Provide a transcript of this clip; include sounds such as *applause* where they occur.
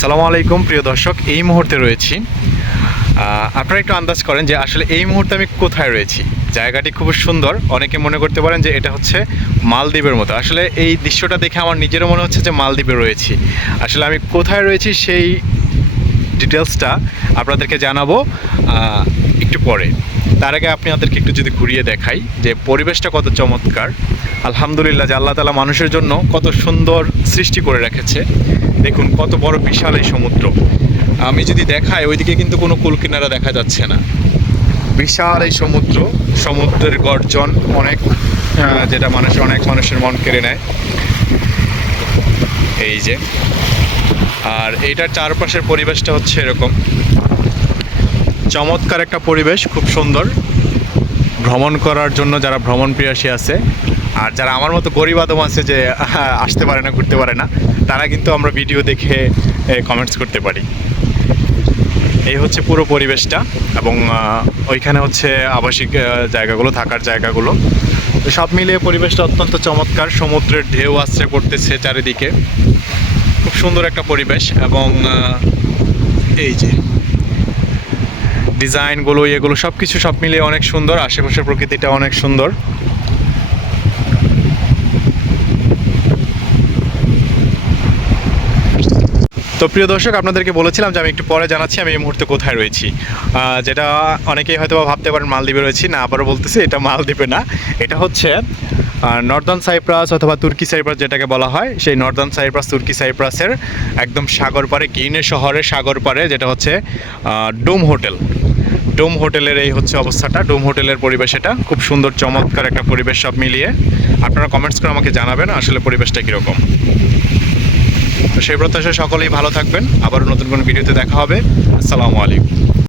আসসালামু আলাইকুম, প্রিয় দর্শক, এই মুহূর্তে রয়েছি। আপনারা একটু আন্দাজ করেন যে আসলে এই মুহূর্তে আমি কোথায় রয়েছি। জায়গাটি খুব সুন্দর। অনেকে মনে করতে পারেন যে এটা হচ্ছে মালদ্বীপের মতো। আসলে এই দৃশ্যটা দেখে আমার নিজেরও মনে হচ্ছে যে মালদ্বীপে রয়েছি। আসলে আমি কোথায় রয়েছি সেই ডিটেলসটা আপনাদেরকে জানাব। একটু পরে। তার আগে আপনি আমাদেরকে একটু যদি ঘুরিয়ে দেখাই যে পরিবেশটা কত চমৎকার। আলহামদুলিল্লাহ যে আল্লাহ তালা মানুষের জন্য কত সুন্দর সৃষ্টি করে রেখেছে। দেখুন, কত বড় বিশাল এই সমুদ্র। আমি যদি দেখাই, ওইদিকে কিন্তু কোনো কুলকিনারা দেখা যাচ্ছে না। বিশাল এই সমুদ্র, সমুদ্রের গর্জন অনেক যেটা মানুষ অনেক মানুষের মন কেড়ে নেয়। এই যে। আর এইটার চারপাশের পরিবেশটা হচ্ছে এরকম। চমৎকার একটা পরিবেশ, খুব সুন্দর। ভ্রমণ করার জন্য যারা ভ্রমণ প্রিয়াসী আছে, আর যারা আমার মতো গরিব আদম আছে যে, *laughs* আসতে পারে না, ঘুরতে পারে না, তারা কিন্তু আমরা ভিডিও দেখে কমেন্টস করতে পারি। এই হচ্ছে পুরো পরিবেশটা এবং ওইখানে হচ্ছে আবাসিক জায়গাগুলো, থাকার জায়গাগুলো। তো সব মিলিয়ে পরিবেশটা অত্যন্ত চমৎকার, সমুদ্রের ঢেউ আশ্রয় পড়তেছে চারিদিকে। খুব সুন্দর একটা পরিবেশ এবং এই যে ডিজাইনগুলো, এগুলো সব কিছু সব মিলিয়ে অনেক সুন্দর, আশেপাশের প্রকৃতিটা অনেক সুন্দর। তো প্রিয় দর্শক, আপনাদেরকে বলেছিলাম যে আমি একটু পরে জানাচ্ছি, আমি এই মুহূর্তে কোথায় রয়েছি। যেটা অনেকেই হয়তো ভাবতে পারেন, মালদ্বীপে রয়েছি, না, আবারও বলতেছি, এটা মালদ্বীপে না, এটা হচ্ছে নর্দার্ন সাইপ্রাস অথবা তুর্কি সাইপ্রাস যেটাকে বলা হয়, সেই নর্দার্ন সাইপ্রাস, তুর্কি সাইপ্রাসের একদম সাগর পাড়ে গিনে শহরের সাগর পাড়ে, যেটা হচ্ছে ডোম হোটেল। ডোম হোটেলের এই হচ্ছে অবস্থাটা। ডোম হোটেলের পরিবেশ এটা। খুব সুন্দর, চমৎকার একটা পরিবেশ সব মিলিয়ে। আপনারা কমেন্টস করে আমাকে জানাবেন আসলে পরিবেশটা কীরকম। তো সেই প্রত্যাশা সকলেই ভালো থাকবেন। আবারও নতুন কোনো ভিডিওতে দেখা হবে। আসসালামু আলাইকুম।